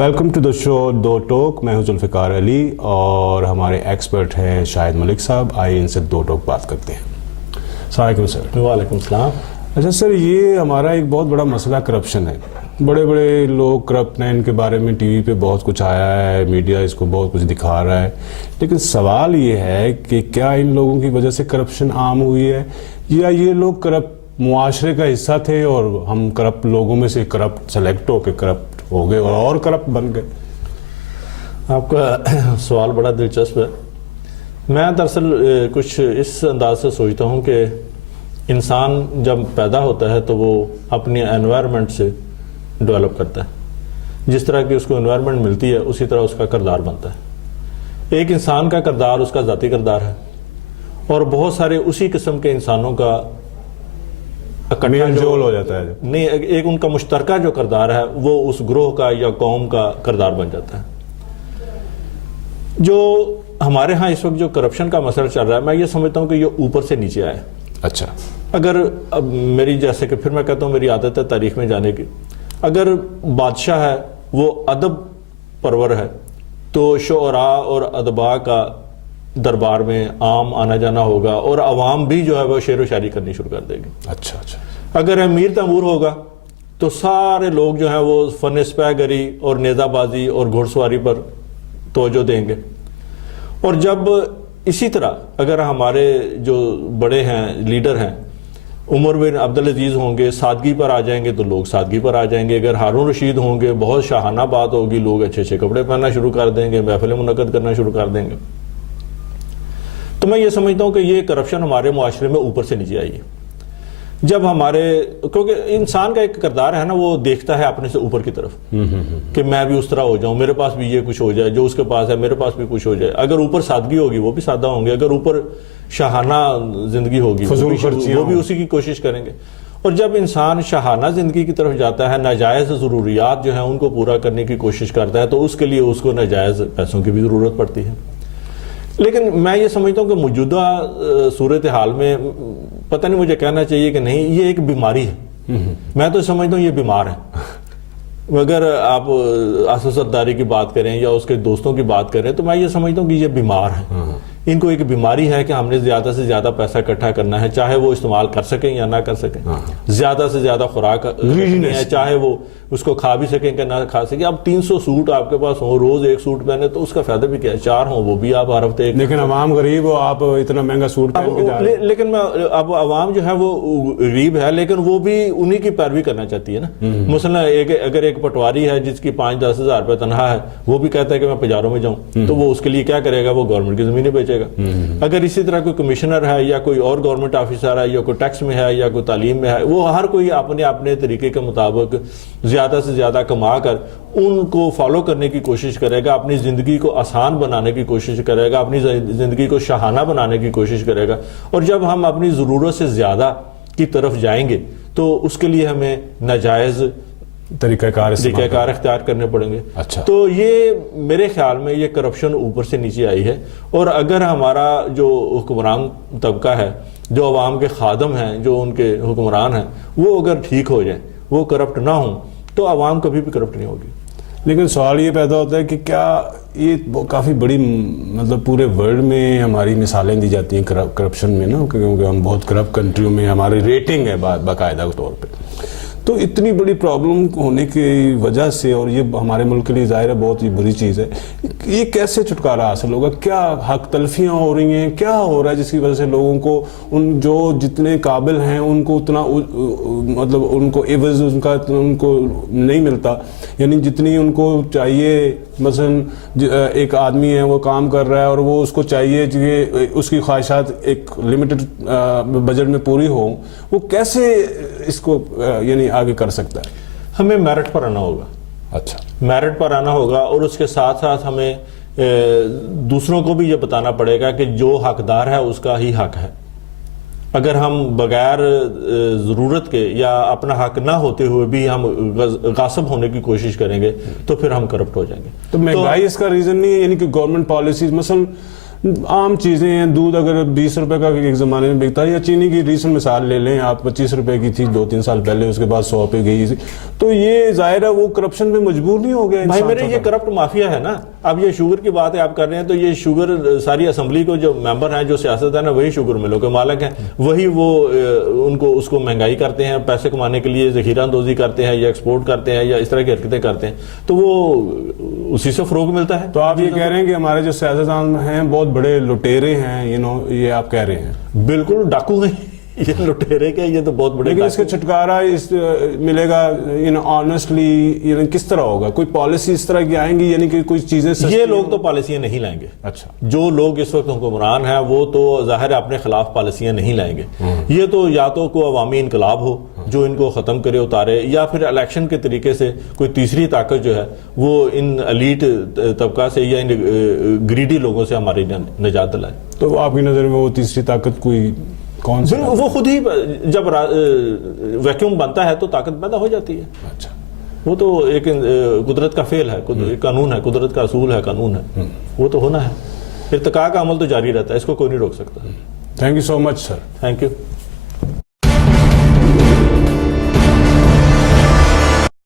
Welcome to the شو دو ٹوک. میں ہوں ذوالفقار علی اور ہمارے ایکسپرٹ ہیں شاہد ملک صاحب. آئیے ان سے دو ٹوک بات کرتے ہیں. السلام علیکم سر. وعلیکم السلام. اچھا سر, یہ ہمارا ایک بہت بڑا مسئلہ کرپشن ہے. بڑے بڑے لوگ کرپٹ ہیں, ان کے بارے میں ٹی وی پہ بہت کچھ آیا ہے, میڈیا اس کو بہت کچھ دکھا رہا ہے, لیکن سوال یہ ہے کہ کیا ان لوگوں کی وجہ سے کرپشن عام ہوئی ہے یا یہ لوگ کرپٹ معاشرے کا حصہ تھے اور ہم کرپٹ لوگوں میں سے کرپٹ سلیکٹ ہو کے کرپٹ ہو گئے اور کرپٹ بن گئے. آپ کا سوال بڑا دلچسپ ہے. میں دراصل کچھ اس انداز سے سوچتا ہوں کہ انسان جب پیدا ہوتا ہے تو وہ اپنی انوائرمنٹ سے ڈیولپ کرتا ہے. جس طرح کی اس کو انوائرمنٹ ملتی ہے اسی طرح اس کا کردار بنتا ہے. ایک انسان کا کردار اس کا ذاتی کردار ہے اور بہت سارے اسی قسم کے انسانوں کا میل جول ہو جاتا ہے. نہیں, ایک ان کا مشترکہ جو کردار ہے وہ اس گروہ کا یا قوم کا کردار بن جاتا ہے. جو ہمارے ہاں اس وقت جو کرپشن کا مسئلہ چل رہا ہے, میں یہ سمجھتا ہوں کہ یہ اوپر سے نیچے آئے. اچھا, اگر اب میری جیسے کہ پھر میں کہتا ہوں میری عادت ہے تاریخ میں جانے کی, اگر بادشاہ ہے وہ ادب پرور ہے تو شعراء اور ادباء کا دربار میں عام آنا جانا ہوگا اور عوام بھی جو ہے وہ شعر و شاعری کرنی شروع کر دے گی. اچھا اچھا. اگر امیر تیمور ہوگا تو سارے لوگ جو ہیں وہ فن سپہ گری اور نیزہ بازی اور گھوڑ سواری پر توجہ دیں گے. اور جب اسی طرح اگر ہمارے جو بڑے ہیں لیڈر ہیں عمر بن عبدالعزیز ہوں گے, سادگی پر آ جائیں گے تو لوگ سادگی پر آ جائیں گے. اگر ہارون رشید ہوں گے, بہت شاہانہ بات ہوگی, لوگ اچھے اچھے کپڑے پہننا شروع کر دیں گے, محفلیں منعقد کرنا شروع کر دیں گے. تو میں یہ سمجھتا ہوں کہ یہ کرپشن ہمارے معاشرے میں اوپر سے نیچے آئی ہے. جب ہمارے کیونکہ انسان کا ایک کردار ہے نا, وہ دیکھتا ہے اپنے سے اوپر کی طرف کہ میں بھی اس طرح ہو جاؤں, میرے پاس بھی یہ کچھ ہو جائے جو اس کے پاس ہے, میرے پاس بھی کچھ ہو جائے. اگر اوپر سادگی ہوگی وہ بھی سادہ ہوں گے, اگر اوپر شاہانہ زندگی ہوگی وہ بھی اسی کی کوشش کریں گے. اور جب انسان شاہانہ زندگی کی طرف جاتا ہے, ناجائز ضروریات جو ہیں ان کو پورا کرنے کی کوشش کرتا ہے, تو اس کے لیے اس کو ناجائز پیسوں کی بھی ضرورت پڑتی ہے. لیکن میں یہ سمجھتا ہوں کہ موجودہ صورتحال میں پتہ نہیں مجھے کہنا چاہیے کہ نہیں, یہ ایک بیماری ہے. میں تو سمجھتا ہوں یہ بیمار ہے. اگر آپ آصف سرداری کی بات کریں یا اس کے دوستوں کی بات کریں تو میں یہ سمجھتا ہوں کہ یہ بیمار ہے. ان کو ایک بیماری ہے کہ ہم نے زیادہ سے زیادہ پیسہ اکٹھا کرنا ہے, چاہے وہ استعمال کر سکیں یا نہ کر سکیں. زیادہ سے زیادہ خوراک ہے, چاہے وہ اس کو کھا بھی سکیں کہ نہ کھا سکیں. اب 300 سوٹ آپ کے پاس ہوں, روز ایک سوٹ پہنے تو اس کا فائدہ بھی کیا ہے. 4 ہوں وہ بھی آپ ہر ہفتے ایک. لیکن عوام غریب ہو, آپ اتنا مہنگا سوٹ پہن کے جا رہے ہیں. لیکن میں اب عوام جو ہے وہ غریب ہے لیکن وہ بھی انہی کی پیروی کرنا چاہتی ہے نا. مثلا اگر ایک پٹواری ہے جس کی 5-10 ہزار روپے تنخواہ ہے, وہ بھی کہتا ہے کہ میں بازاروں میں جاؤں, تو وہ اس کے لیے کیا کرے گا, وہ گورنمنٹ کی زمینیں بیچے گا. اگر اسی طرح کوئی کمشنر ہے یا کوئی اور گورنمنٹ آفیسر ہے یا کوئی ٹیکس میں ہے یا کوئی تعلیم میں ہے, وہ ہر کوئی اپنے اپنے طریقے کے مطابق زیادہ سے زیادہ کما کر ان کو فالو کرنے کی کوشش کرے گا, اپنی زندگی کو آسان بنانے کی کوشش کرے گا, اپنی زندگی کو شاہانہ بنانے کی کوشش کرے گا. اور جب ہم اپنی ضرورت سے زیادہ کی طرف جائیں گے تو اس کے لیے ہمیں ناجائز طریقہ کار اختیار کرنے پڑیں گے. اچھا. تو یہ میرے خیال میں یہ کرپشن اوپر سے نیچے آئی ہے. اور اگر ہمارا جو حکمران طبقہ ہے, جو عوام کے خادم ہیں, جو ان کے حکمران ہیں, وہ اگر ٹھیک ہو جائیں, وہ کرپٹ نہ ہوں, تو عوام کبھی بھی کرپٹ نہیں ہوگی. لیکن سوال یہ پیدا ہوتا ہے کہ کیا یہ کافی بڑی مطلب پورے ورلڈ میں ہماری مثالیں دی جاتی ہیں کرپشن میں نا, کیونکہ ہم بہت کرپٹ کنٹریوں میں ہماری ریٹنگ ہے باقاعدہ طور پہ. تو اتنی بڑی پرابلم ہونے کی وجہ سے, اور یہ ہمارے ملک کے لیے ظاہر ہے بہت ہی بری چیز ہے, یہ کیسے چھٹکارا حاصل ہوگا؟ کیا حق تلفیاں ہو رہی ہیں, کیا ہو رہا ہے جس کی وجہ سے لوگوں کو ان جو جتنے قابل ہیں ان کو اتنا مطلب ان کو عوض ان کو نہیں ملتا, یعنی جتنی ان کو چاہیے. مثلا ایک آدمی ہے وہ کام کر رہا ہے اور وہ اس کو چاہیے کہ اس کی خواہشات ایک لمیٹڈ بجٹ میں پوری ہوں, وہ کیسے اس کو یعنی آگے کر سکتا ہے؟ ہمیں میرٹ پر آنا ہوگا. اچھا, میرٹ پر آنا ہوگا, اور اس کے ساتھ ساتھ ہمیں دوسروں کو بھی یہ بتانا پڑے گا کہ جو حقدار ہے اس کا ہی حق ہے. اگر ہم بغیر ضرورت کے یا اپنا حق نہ ہوتے ہوئے بھی ہم غاصب ہونے کی کوشش کریں گے تو پھر ہم کرپٹ ہو جائیں گے. تو مہنگائی اس کا ریزن نہیں ہے, یعنی کہ گورنمنٹ پالیسیز مثلا عام چیزیں ہیں. دودھ اگر 20 روپے کا ایک زمانے میں بکتا ہے, یا چینی کی ریسنٹ مثال لے لیں آپ, 25 روپے کی تھی 2-3 سال پہلے, اس کے بعد 100 پہ گئی, تو یہ ظاہر ہے وہ کرپشن پہ مجبور نہیں ہو گیا بھائی انسان میرے, یہ کرپٹ مافیا ہے نا. اب یہ شوگر کی بات ہے آپ کر رہے ہیں, تو یہ شوگر ساری اسمبلی کو جو ممبر ہیں, جو سیاستدان ہیں, وہی شوگر ملوں کے مالک ہیں, وہی وہ ان کو اس کو مہنگائی کرتے ہیں, پیسے کمانے کے لیے ذخیرہ اندوزی کرتے ہیں, یا ایکسپورٹ کرتے ہیں, یا اس طرح کی حرکتیں کرتے ہیں, تو وہ اسی سے فروغ ملتا ہے. تو آپ یہ کہہ رہے ہیں کہ ہمارے جو سیاستدان ہیں بہت بڑے لٹیرے ہیں, یہ آپ کہہ رہے ہیں؟ بالکل ڈاکو ہیں یہ لٹیرے کے, یہ تو بہت بڑے. لیکن اس کا چھٹکارا ملے گا آنیسٹلی, کس طرح ہوگا؟ کوئی پالیسی اس طرح کی آئیں گی, یعنی کہ کوئی چیزیں یہ لوگ تو پالیسیاں نہیں لائیں گے. اچھا, جو لوگ اس وقت حکمران ہیں وہ تو ظاہر ہے اپنے خلاف پالیسیاں نہیں لائیں گے. یہ تو یا تو کوئی عوامی انقلاب ہو جو ان کو ختم کرے, اتارے, یا پھر الیکشن کے طریقے سے کوئی تیسری طاقت جو ہے وہ ان ایلیٹ طبقہ سے یا ان گریڈی لوگوں سے ہماری نجات دلائے. تو آپ کی نظر میں وہ تیسری طاقت کوئی کون سی؟ وہ خود ہی جب ویکیوم بنتا ہے تو طاقت پیدا ہو جاتی ہے. اچھا, وہ تو ایک قدرت کا فعل ہے, قانون ہے, قدرت کا اصول ہے, قانون ہے, وہ تو ہونا ہے. ارتقاء کا عمل تو جاری رہتا ہے, اس کو کوئی نہیں روک سکتا. Thank you so much sir. Thank you.